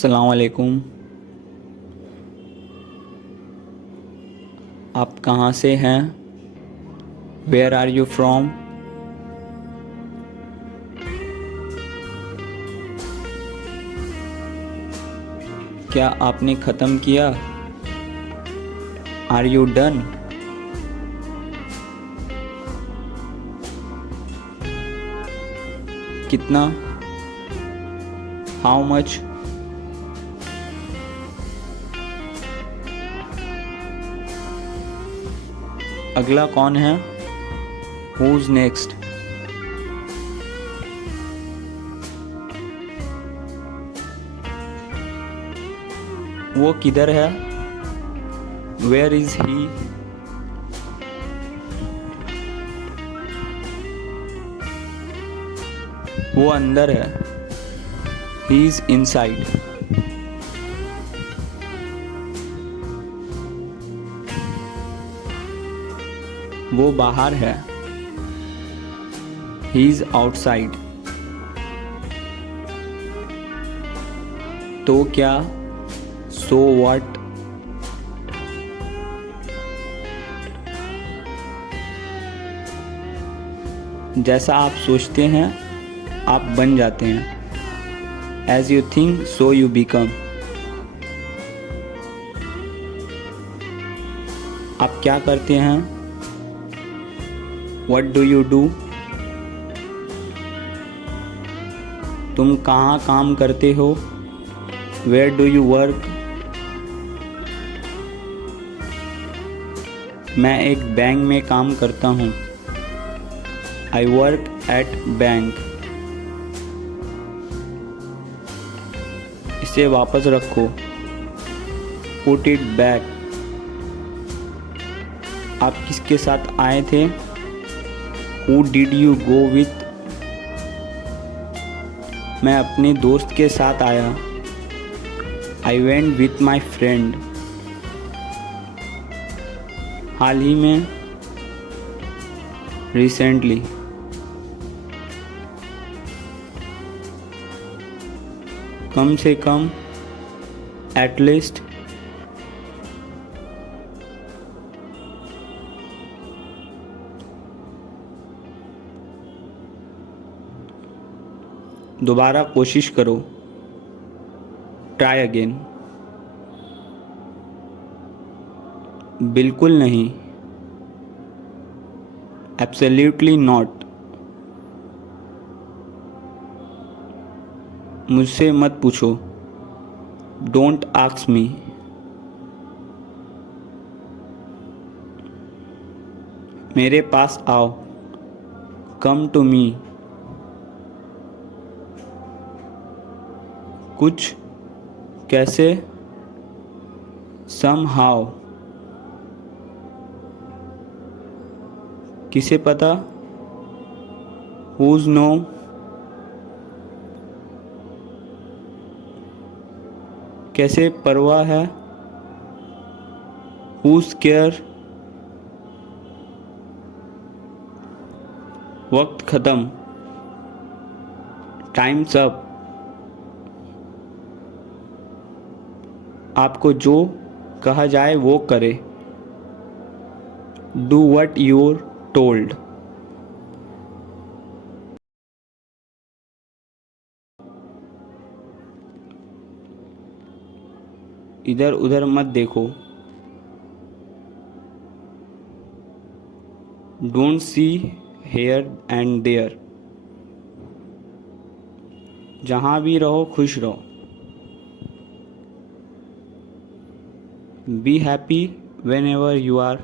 अस्सलाम वालेकुम। आप कहाँ से हैं? Where are you from? क्या आपने ख़त्म किया? Are you done? कितना? How much? अगला कौन है? Who's next? वो किधर है? Where is he? वो अंदर है। He is inside. वो बाहर है। He is outside. तो क्या? So what? जैसा आप सोचते हैं आप बन जाते हैं। As you think so you become. आप क्या करते हैं? What do you do? तुम कहाँ काम करते हो? Where do you work? मैं एक बैंक में काम करता हूँ। I work at bank. इसे वापस रखो। Put it back. आप किसके साथ आए थे? Who did you go with? मैं अपने दोस्त के साथ आया। I went with my friend. हाल ही में। रिसेंटली। कम से कम। At least. दोबारा कोशिश करो। Try again. बिल्कुल नहीं। Absolutely not. मुझसे मत पूछो। Don't ask me. मेरे पास आओ। Come to me. कुछ कैसे? समहाउ। किसे पता? Who's know? कैसे परवाह है? Who's care? वक्त ख़त्म। Time's up. आपको जो कहा जाए वो करे। Do what you're told. इधर उधर मत देखो। Don't see here and there. जहाँ भी रहो खुश रहो। Be happy whenever you are